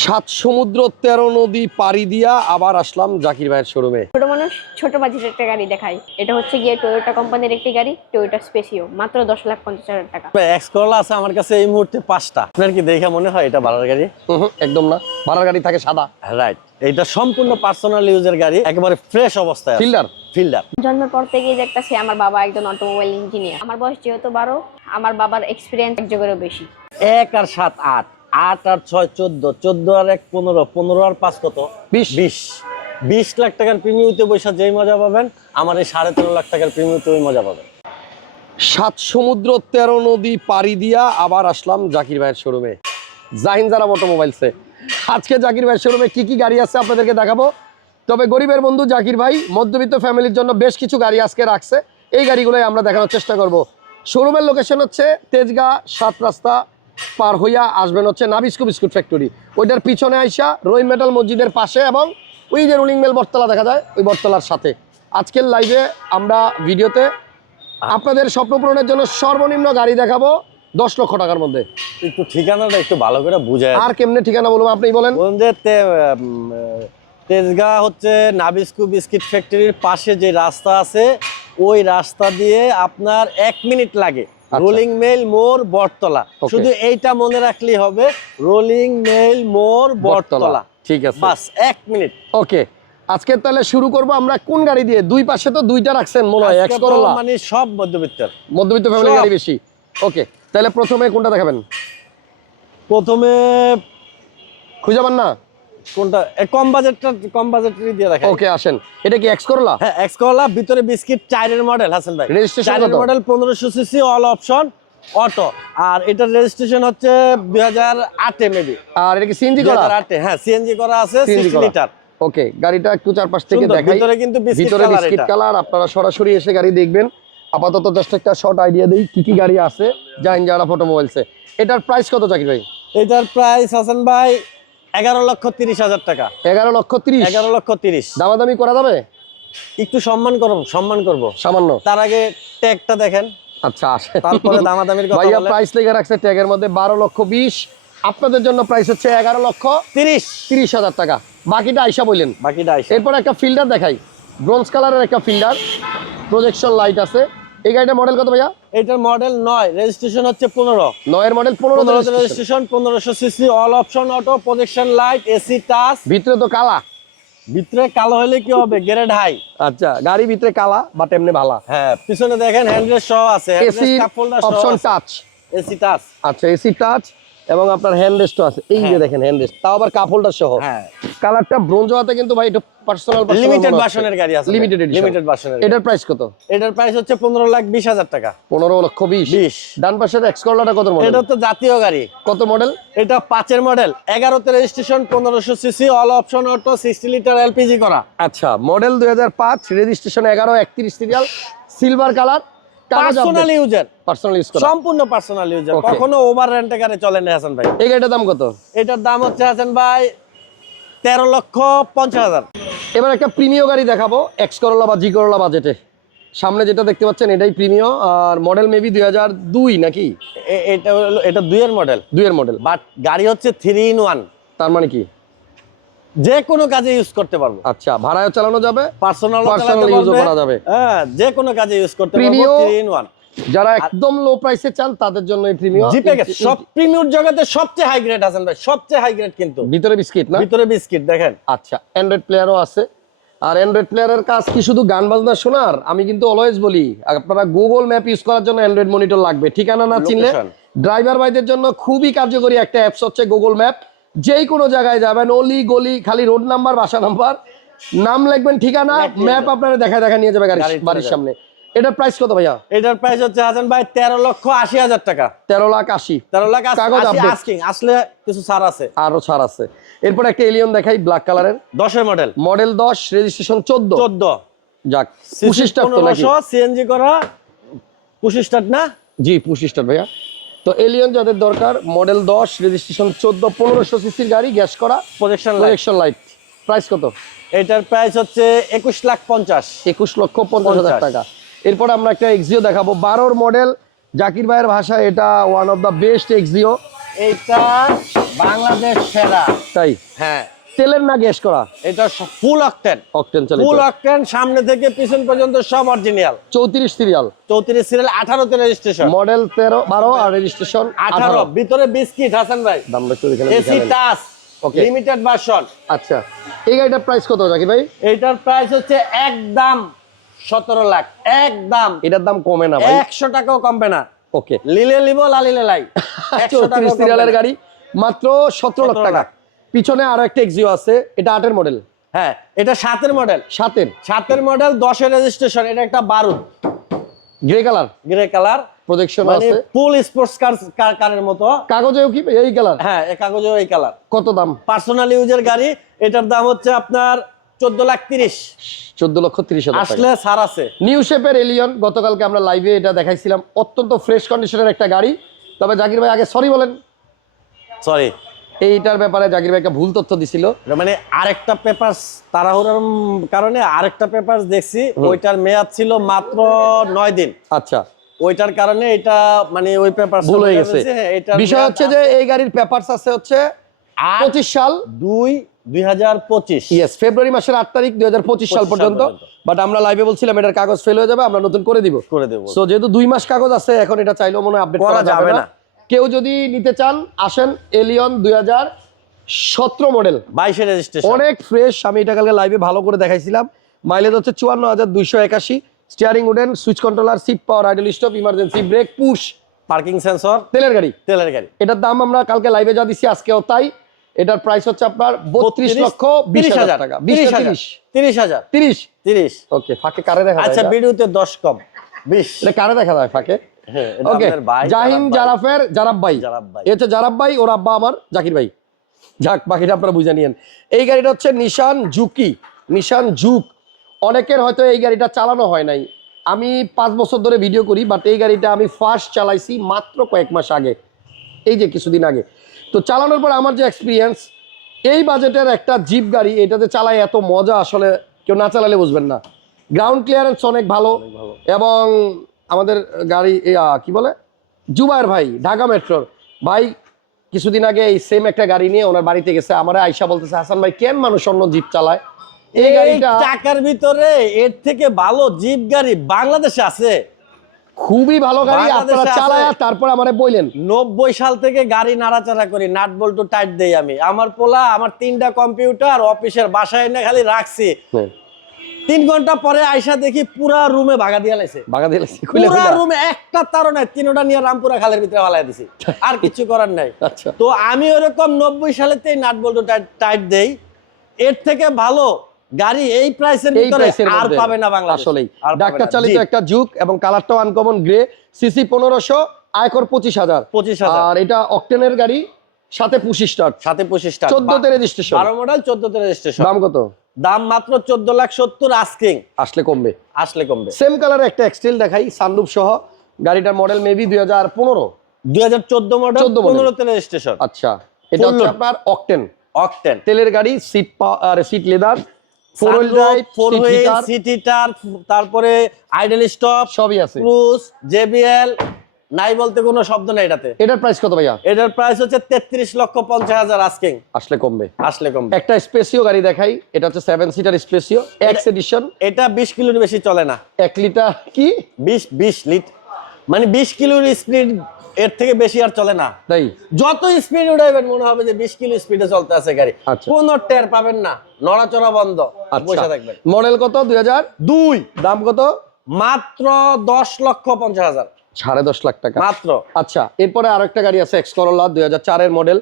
সাত সমুদ্র তেরো নদী পাড়ি দিয়া আবার আসলাম জাকির ভাইয়ের শোরুমে ছোট মানুষ ছোট বাজেটের একটা গাড়ি দেখায় এটা হচ্ছে গিয়ে টয়োটা কোম্পানির একটি গাড়ি টয়োটা স্পেসিও মাত্র দশ লাখ পঞ্চাশ হাজার টাকা। এক্স করলা আছে আমার কাছে এই মুহূর্তে পাঁচটা। আপনার কি দেখে মনে হয় এটা ভাড়ার গাড়ি? একদম না। ভাড়ার গাড়ি থাকে সাদা। রাইট এটা সম্পূর্ণ পার্সোনাল ইউজের গাড়ি একেবারে ফ্রেশ অবস্থায় ফিল্ডার ফিল্ডার জন্মের পর থেকেই দেখতেছি আমার বাবা একজন অটোমোবাইল ইঞ্জিনিয়ার আমার বয়স যেহেতু বারো আমার বাবার এক্সপিরিয়েন্স এক যুগেরও বেশি। এক আর সাত আট। আট আর ছয় চোদ্দ। চোদ্দ আর এক পনেরো। পনেরো আর পাঁচ কত? বিশ। বিশ। বিশ লাখ টাকার প্রিমিয়তে বৈশা যেই মজা পাবেন আমার এই সাড়ে তেরো লাখ টাকার প্রিমিয়তে ওই মজা পাবেন। সাত সমুদ্র তেরো নদী পাড়ি দিয়া আবার আসলাম জাকির ভাইয়ের শোরুমে জাহিন জারা অটোমোবাইলসে আজকে জাকির ভাইয়ের শোরুমে কি কি গাড়ি আছে আপনাদেরকে দেখাবো। তবে গরিবের বন্ধু জাকির ভাই মধ্যবিত্ত ফ্যামিলির জন্য বেশ কিছু গাড়ি আজকে রাখছে। এই গাড়িগুলোই আমরা দেখানোর চেষ্টা করব। শোরুমের লোকেশন হচ্ছে তেজগাঁ সাত রাস্তা পার হইয়া আসবেন হচ্ছে নাবিস্কো বিস্কুট ফ্যাক্টরি ওইটার পিছনে আইসা রহিম মেটাল মসজিদের পাশে এবং ওই যে রুলিং মেল বটতলা দেখা যায় ওই বটতলার সাথে। আজকের লাইভে আমরা ভিডিওতে আপনাদের স্বপ্ন পূরণের জন্য সর্বনিম্ন গাড়ি দেখাবো দশ লক্ষ টাকার মধ্যে। একটু ঠিকানাটা একটু ভালো করে বুঝায়। আর কেমনে ঠিকানা বলব আপনি বলেন। যে তেজগাঁ হচ্ছে নাবিস্কু বিস্কিট ফ্যাক্টরির পাশে যে রাস্তা আছে ওই রাস্তা দিয়ে আপনার এক মিনিট লাগে। রোলিং মেল মোর বটতলা। শুধু এইটা মনে রাখলেই হবে রোলিং মেল মোর বটতলা। ঠিক আছে। বাস এক মিনিট। ওকে আজকে তাহলে শুরু করব আমরা কোন গাড়ি দিয়ে? দুই পাশে তো দুইটা রাখছেন মনে হয় এক্স করলা মানে সব মধ্যবিত্তের। মধ্যবিত্ত ফ্যামিলি গাড়ি বেশি। ওকে তাহলে প্রথমে কোনটা দেখাবেন? প্রথমে খুঁজে পান না? কোনটা? কম বাজেটটা কম বাজেটেরই দিয়ে ওকে আসেন। এটা কি এক্স করলা হ্যাঁ এক্স করলা ভিতরে বিস্কিট মডেল হাসান ভাই। কত? মডেল পনেরোশো সিসি অল অপশন অটো আর এটার রেজিস্ট্রেশন হচ্ছে দুই হাজার আটে মেবি আর এটা কি সিএনজি করা? হাজার আটে হ্যাঁ সিএনজি করা আছে CNG সিক্স করা। লিটার ওকে গাড়িটা একটু চারপাশ থেকে দেখাই। ভিতরে কিন্তু বিস্কিট ভিতরে কালার বিস্কিট কালার আপনারা সরাসরি এসে গাড়ি দেখবেন। আপাতত জাস্ট একটা শর্ট আইডিয়া দেই কি কি গাড়ি আছে জাহিন জারা অটোমোবাইলসে এটার প্রাইস কত জাকির ভাই? এটার প্রাইস হাসান ভাই এগারো লক্ষ তিরিশ হাজার টাকা। এগারো লক্ষ তিরিশ? এগারো লক্ষ তিরিশ। দামাদামি করা যাবে? একটু সম্মান করব সম্মান করব। সামান্য। তার আগে ট্যাগটা দেখেন। আচ্ছা তারপরে দামাদামির কথা ভাইয়া প্রাইস লেগে রাখছে ট্যাগের মধ্যে বারো লক্ষ বিশ। আপনাদের জন্য প্রাইস হচ্ছে এগারো লক্ষ তিরিশ। তিরিশ হাজার টাকা। বাকিটা আইসা বললেন বাকিটা আইসা। এরপর একটা ফিল্ডার দেখাই। ব্রোঞ্জ কালারের একটা ফিল্ডার প্রজেকশন লাইট আছে। এই গাড়িটা মডেল কত ভাইয়া? এটার মডেল নয় রেজিস্ট্রেশন হচ্ছে পনেরো। নয়ের মডেল পনেরো রেজিস্ট্রেশন পনেরোশো CC all option auto projection light AC touch ভিতরে তো কালা। ভিতরে কালো হলে কি হবে? গ্রেড হাই আচ্ছা গাড়ি ভিতরে কালা বাট এমনি ভালা। হ্যাঁ পিছনে দেখেন হ্যান্ডরেস্ট সহ আছে। AC option touch AC touch আচ্ছা এসি টাচ এবং আপনার হ্যান্ড রেস্টও আছে। এই যে হ্যাঁ। দেখেন হ্যান্ড রেস্ট তাও আবার কাপ হোল্ডার সহ। হ্যাঁ। কালারটা ব্রোঞ্জ হওয়াতে কিন্তু ভাই এটা পার্সোনাল লিমিটেড ভার্সনের গাড়ি আছে লিমিটেড লিমিটেড ভার্সনের এটার প্রাইস কত? এটার প্রাইস হচ্ছে পনেরো লাখ বিশ হাজার টাকা। পনেরো লক্ষ বিশ। বিশ। ডান পাশের এক্স করলাটা কত মডেল এটা তো জাতীয় গাড়ি। কত মডেল এটা পাঁচের মডেল এগারোতে রেজিস্ট্রেশন পনেরোশো CC all option auto sixty litre LPG করা। আচ্ছা মডেল দুই হাজার পাঁচ রেজিস্ট্রেশন এগারো একত্রিশ serial silver colour personal user personal use করা। সম্পূর্ণ পার্সোনাল ইউজার কখনো ওভার রেন্টে গাড়ি চলে না হাসান ভাই। এই গাড়িটার দাম কত? এটার দাম হচ্ছে হাসান ভাই তেরো লক্ষ পঞ্চাশ হাজার। এবার একটা প্রিমিয় গাড়ি দেখাবো এক্স করলা বা জি করলা বাজেটে সামনে যেটা দেখতে পাচ্ছেন এটাই প্রিমিয় আর মডেল মেবি দুই হাজার দুই নাকি? এটা হলো এটা দুইয়ের মডেল দুইয়ের মডেল বাট গাড়ি হচ্ছে থ্রি ইন ওয়ান তার মানে কি? যে কোনো কাজে ইউজ করতে পারব। আচ্ছা ভাড়ায় চালানো যাবে পার্সোনাল Personal use করা যাবে। হ্যাঁ যে কোনো কাজে ইউজ করতে পারব থ্রি ইন ওয়ান যারা একদম লো প্রাইসে চান তাদের জন্য এই প্রিমিয় জি প্যাকেজ সব প্রিমিয়ার জগতে সবচেয়ে হাই গ্রেড আছেন ভাই সবচেয়ে হাই গ্রেড কিন্তু। ভিতরে বিস্কিট না? ভিতরে বিস্কিট দেখেন। আচ্ছা অ্যান্ড্রয়েড প্লেয়ারও আছে। আর অ্যান্ড্রয়েড প্লেয়ারের কাজ কি শুধু গান বাজনা শোনার? আমি কিন্তু অলওয়েজ বলি আপনারা গুগল ম্যাপ ইউজ করার জন্য অ্যান্ড্রয়েড মনিটর লাগবে ঠিকানা না চিনলে ড্রাইভার ভাইদের জন্য খুবই কার্যকরী একটা অ্যাপস হচ্ছে গুগল ম্যাপ যেই কোনো জায়গায় যাবেন অলি গলি খালি রোড নাম্বার বাসা নাম্বার নাম লিখবেন ঠিকানা ম্যাপ আপনারা দেখা দেখা নিয়ে যাবে গাড়ি বাড়ির সামনে। এটার প্রাইস কত ভাইয়া? এটার প্রাইস হচ্ছে হাসান ভাই তেরো লক্ষ আশি হাজার টাকা। তেরো লাখ আশি। তেরো লাখ কাগজ আস্কিং আসলে কিছু ছাড় আছে। আরও ছাড় আছে। এরপর একটা এলিয়ন দেখাই ব্ল্যাক কালারের দশের মডেল মডেল দশ রেজিস্ট্রেশন চোদ্দ। চোদ্দ। যাক পঁচিশ তো নাকি? পনেরোশো সিএনজি করা পঁচিশ না? জি পঁচিশটার ভাইয়া। তো এলিয়ন যাদের দরকার মডেল দশ রেজিস্ট্রেশন চোদ্দ পনেরোশো সিসির গাড়ি গ্যাস করা প্রজেকশন প্রজেকশন লাইট প্রাইস কত? এটার প্রাইস হচ্ছে একুশ লাখ পঞ্চাশ। একুশ লক্ষ পঞ্চাশ হাজার টাকা। এরপর আমরা একটা এক্সিও দেখাবো। বারোর মডেল জাকির ভাইয়ের ভাষা এটা one of the best Axio এইটা বাংলাদেশ সেরা। তাই? হ্যাঁ। তেলের না গ্যাস করা? এটা ফুল অকটেন অকটেন চালিত। ফুল অকটেন সামনে থেকে পিছন পর্যন্ত সব অরিজিনাল চৌত্রিশ সিরিয়াল চৌত্রিশ সিরিয়াল আঠারোতে রেজিস্ট্রেশন মডেল তেরো বারো আর রেজিস্ট্রেশন আঠারো। আঠারো। ভিতরে বিস্কিট হাসান ভাই। দামটা একটু এখানে AC touch Okay. Limited version আচ্ছা। এই গাড়িটার প্রাইস কত জাকির ভাই? এইটার প্রাইস হচ্ছে একদম সতেরো লাখ। একদম এটার দাম কমে না একশো টাকাও কমবে না। ওকে। লিলে লিব লালিলে লাই চৌত্রিশ সিরিয়ালের গাড়ি মাত্র সতেরো লাখ টাকা। পিছনে আরও একটা এক্সিও আছে এটা আটের মডেল হ্যাঁ এটা সাতের মডেল সাতের। সাতের মডেল দশের রেজিস্ট্রেশন এটা একটা বারুদ। Grey colour grey colour projection আছে। ফুল স্পোর্টস কার কারের মতো। কাগজেও কি এই কালার হ্যাঁ এ কাগজেও এই কালার কত দাম? পার্সোনাল ইউজের গাড়ি এটার দাম হচ্ছে আপনার চোদ্দ লাখ তিরিশ। চোদ্দ লক্ষ তিরিশ আসলে ছাড় আছে। নিউ শেপের এলিয়ন গতকালকে আমরা লাইভে এটা দেখাইছিলাম। অত্যন্ত ফ্রেশ কন্ডিশনের একটা গাড়ি। তবে জাকির ভাই আগে সরি বলেন। সরি এইটার ব্যাপারে জাকির ভাই একটা ভুল তথ্য দিছিল। মানে আরেকটা পেপার তাড়াহুড়ার কারণে আরেকটা পেপার দেখছি। ওইটার মেয়াদ ছিল মাত্র নয় দিন। আচ্ছা। ওইটার কারণে এটা মানে ওই পেপার ভুল হয়ে গেছে। বিষয় হচ্ছে যে এই গাড়ির পেপারস আছে হচ্ছে পঁচিশ সাল। দুই ইয়েস ফেব্রুয়ারি মাসের আট তারিখ দুই হাজার পঁচিশ সাল পর্যন্ত। বাট আমরা লাইভে বলছিলাম এটার কাগজ ফেল হয়ে যাবে আমরা নতুন করে দিব। করে দেবো। সো যেহেতু দুই মাস কাগজ আছে এখন এটা চাইলেও মনে আপডেট করা যাবে না। কেউ যদি নিতে চান আসেন এলিয়ন দুই হাজার সতেরো মডেল বাইশে রেজিস্ট্রেশন অনেক ফ্রেশ আমি এটা কালকে লাইভে ভালো করে দেখাইছিলাম। মাইলেজ হচ্ছে চুয়ান্ন হাজার দুইশো একাশি। Steering wooden switch controller seat power idle stop emergency brake push parking sensor তেলের গাড়ি। তেলের গাড়ি। এটার দাম আমরা কালকে লাইভে যা দিচ্ছি আজকেও তাই। এটার প্রাইস হচ্ছে আপনার বত্রিশ লক্ষ বিশ হাজার টাকা। বিশ তিরিশ হাজার তিরিশ হাজার। তিরিশ? তিরিশ। ওকে ফাঁকে কারে দেখা আচ্ছা ভিডিওতে দশ কম। বিশ। এটা কারে দেখা যায় ফাঁকে? হ্যাঁ, ওকে আপনার জাহিন জারাফের জারাব ভাই। হচ্ছে জারাব ভাই ওর আব্বা আমার জাকির ভাই। যাক বাকিটা আপনারা বুঝে নিয়েন। এই গাড়িটা হচ্ছে নিশান জুকি নিশান জুক অনেকের হয়তো এই গাড়িটা চালানো হয় নাই। আমি পাঁচ বছর ধরে ভিডিও করি বাট এই গাড়িটা আমি ফার্স্ট চালাইছি মাত্র কয়েক মাস আগে। এই যে কিছুদিন আগে। তো চালানোর পর আমার যে এক্সপিরিয়েন্স এই বাজেটের একটা জিপ গাড়ি এটাতে চালায় এত মজা আসলে কেউ না চালালে বুঝবেন না। গ্রাউন্ড ক্লিয়ারেন্স অনেক ভালো এবং আমাদের গাড়ি কি বলে? জুবায়ের ভাই ঢাকা মেট্রোর। ভাই কিছুদিন আগে এই সেম একটা গাড়ি নিয়ে ওনার বাড়িতে গেছে। আমার আয়সা বলতেছে হাসান ভাই কেন মানুষ অন্য জিপ চালায়? এই এই গাড়িটা টাকার ভিতরে এর থেকে ভালো জিপ গাড়ি বাংলাদেশে আছে। খুবই ভালো গাড়ি আপনারা। চালায় তারপর আমারে বললেন নব্বই সাল থেকে গাড়ি নাড়াচাড়া করি নাট বল্টু টাইট দেই আমি। আমার পোলা আমার তিনটা কম্পিউটার অফিসের বাসায় এনে খালি রাখছি। তিন ঘণ্টা পরে আয়সা দেখি পুরা রুমে ভাগা দিয়ে লাইছে। বাগা দিলে খুলে পুরা রুমে একটা তারও নাই তিনটা নিয়ে রামপুরা খালের ভিতরে ফালাই দিছি। আর কিছু করার নাই। আচ্ছা। তো আমি ওরকম নব্বই সালেতেই নাট বল্টু টাইট দেই। এর থেকে ভালো গাড়ি এই প্রাইসের ভিতরে আর পাবে না বাংলাদেশ। আসলেই। ডাক্তার চালিত একটা যুগ এবং কালারটাও আনকমন গ্রে সিসি পনেরোশো আয়কর পঁচিশ হাজার। পঁচিশ হাজার। আর এটা অকটেনের গাড়ি সাথে পুশি স্টার্ট সাথে পঁচিশ টাকা চোদ্দতে রেজিস্ট্রেশন বারো মডেল চোদ্দতে রেজিস্ট্রেশন দাম কত? দাম মাত্র চোদ্দ লাখ সত্তর আস্কিং আসলে কমবে। আসলে কমবে। সেম কালারের একটা এক্সটেল দেখাই সানরুফ সহ। গাড়িটার মডেল মেবি দুই হাজার পনেরো। দুই হাজার চোদ্দ মডেল 14 model। পনেরোতে রেজিস্ট্রেশন আচ্ছা এটা হচ্ছে আপনার অকটেন অকটেন তেলের গাড়ি সিট আর seat leather four wheel drive four wheel seat heater তারপরে আইডেল স্টপ সবই আছে। ক্রুজ জেবিএল নাই বলতে কোনো শব্দ নাই এটাতে। এটার প্রাইস কত ভাইয়া? এটার প্রাইস হচ্ছে তেত্রিশ লক্ষ পঞ্চাশ হাজার আস্কিং আসলে কমবে। আসলে কমবে। একটা স্পেসিও গাড়ি দেখাই এটা হচ্ছে seven seater Spacio X edition এটা বিশ কিলোর বেশি চলে না। এক লিটার কি? বিশ বিশ লিট মানে বিশ কিলোর স্পিড এর থেকে বেশি আর চলে না। তাই? যত স্পিড উঠাইবেন মনে হবে যে বিশ কিলো স্পিডে চলতে আছে গাড়ি। আচ্ছা। কোন টের পাবেন না। নড়াচড়া বন্ধ। আচ্ছা। বসে থাকবেন। মডেল কত? দুই হাজার? দুই। দাম কত? মাত্র দশ লক্ষ পঞ্চাশ হাজার। সাড়ে দশ লাখ টাকা। মাত্র। আচ্ছা এরপরে আরও একটা গাড়ি আছে এক্স করোলা দুই হাজার চারের মডেল।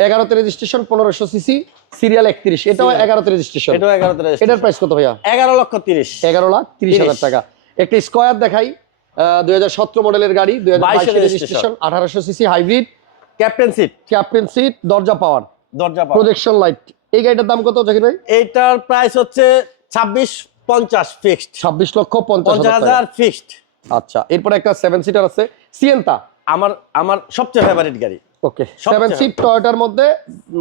এগারোতে রেজিস্ট্রেশন পনেরোশো সিসি সিরিয়াল একত্রিশ। এটাও এগারোতে রেজিস্ট্রেশন এটাও এগারোতে এটার প্রাইস কত ভাইয়া? এগারো লক্ষ তিরিশ। এগারো লাখ তিরিশ হাজার টাকা। একটা স্কোয়ার দেখাই। দুই হাজার সতেরো মডেলের গাড়ি দুই হাজার 22 রেজিস্ট্রেশন আঠারোশো CC hybrid captain seat captain seat দরজা পাওয়ার। দরজা প্রজেকশন লাইট এই গাড়িটার দাম কত জাকির ভাই? এইটার প্রাইস হচ্ছে ছাব্বিশ পঞ্চাশ ফিক্সড ছাব্বিশ লক্ষ পঞ্চাশ হাজার ফিক্সড আচ্ছা এরপর একটা সেভেন সিটার আছে সিয়েন্তা আমার আমার সবচেয়ে ফেভারিট গাড়ি। ওকে সেভেন সিট টয়টার মধ্যে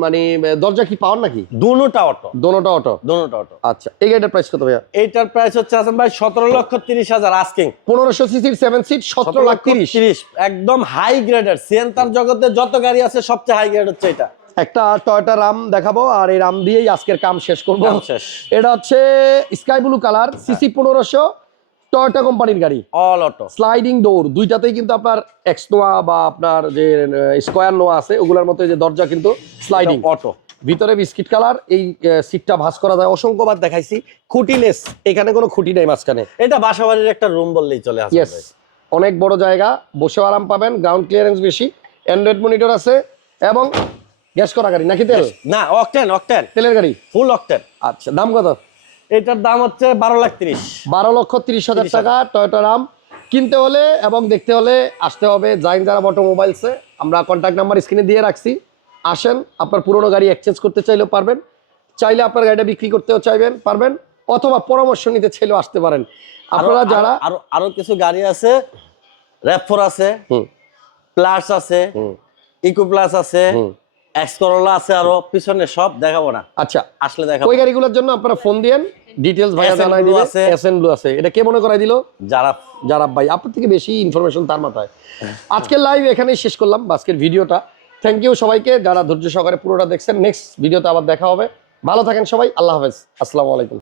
মানে দরজা কি পাওয়ার নাকি? দুটা অটো দোনোটা অটো দুটা অটো আচ্ছা এই গাড়িটার প্রাইস কত ভাইয়া? এইটার প্রাইস হচ্ছে আসাম ভাই সতেরো লক্ষ তিরিশ হাজার আস্কিং পনেরোশো সিসির সেভেন সিট সতেরো লাখ তিরিশ। তিরিশ একদম হাই গ্রেডের সিএনতার জগতে যত গাড়ি আছে সবচেয়ে হাই গ্রেড হচ্ছে এটা। একটা টয়টা রাম দেখাবো আর এই রাম দিয়েই আজকের কাম শেষ করব। এটা হচ্ছে স্কাই ব্লু কালার সিসি পনেরোশো টয়টা কোম্পানির গাড়ি। অল অটো স্লাইডিং ডোর দুইটাতেই কিন্তু আপনার এক্স নোয়া বা আপনার যে স্কোয়ার নোয়া আছে ওগুলোর মতো যে দরজা কিন্তু স্লাইডিং অটো ভিতরে বিস্কিট কালার এই সিটটা ভাঁজ করা যায়। অসংখ্যবার দেখাইছি খুঁটিলেস এখানে কোনো খুঁটি নেই মাঝখানে। এটা বাসাবাড়ির একটা রুম বললেই চলে ইয়েস অনেক বড় জায়গা বসে আরাম পাবেন গ্রাউন্ড ক্লিয়ারেন্স বেশি। অ্যান্ড্রয়েড মনিটর আছে এবং গ্যাস করা গাড়ি নাকি তেল? না অকটেন অকটেন তেলের গাড়ি? ফুল অকটেন আচ্ছা দাম কত? এটার দাম হচ্ছে বারো লাখ তিরিশ। বারো লক্ষ তিরিশ হাজার টাকা টয়টা রাম কিনতে হলে এবং দেখতে হলে আসতে হবে জাইন যারা বটো মোবাইলসে আমরা কন্ট্যাক্ট নাম্বার স্ক্রিনে দিয়ে রাখছি। আসেন আপনার পুরনো গাড়ি এক্সচেঞ্জ করতে চাইলেও পারবেন। চাইলে আপনার গাড়িটা বিক্রি করতেও চাইবেন পারবেন। অথবা পরামর্শ নিতে চাইলেও আসতে পারেন। আপনারা যারা আরও আরও কিছু গাড়ি আছে র্যাপফোর আছে প্লাস আছে ইকো প্লাস আছে এক্স করোলা আছে আরও পিছনে সব দেখাবো না। আচ্ছা আসলে দেখাবো। ওই গাড়িগুলোর জন্য আপনারা ফোন দিয়েন? ডিটেলস ভাইয়া জানাই দিবে। এসএন ব্লু আছে। এটা কে মনে করাই দিল? যারা যারা ভাই আপনার থেকে বেশি ইনফরমেশন তার মাথায়। আজকের লাইভ এখানেই শেষ করলাম আজকের ভিডিওটা। থ্যাংক ইউ সবাইকে যারা ধৈর্য সহকারে পুরোটা দেখছেন নেক্সট ভিডিওতে আবার দেখা হবে। ভালো থাকেন সবাই আল্লাহ হাফেজ। আসসালামু আলাইকুম।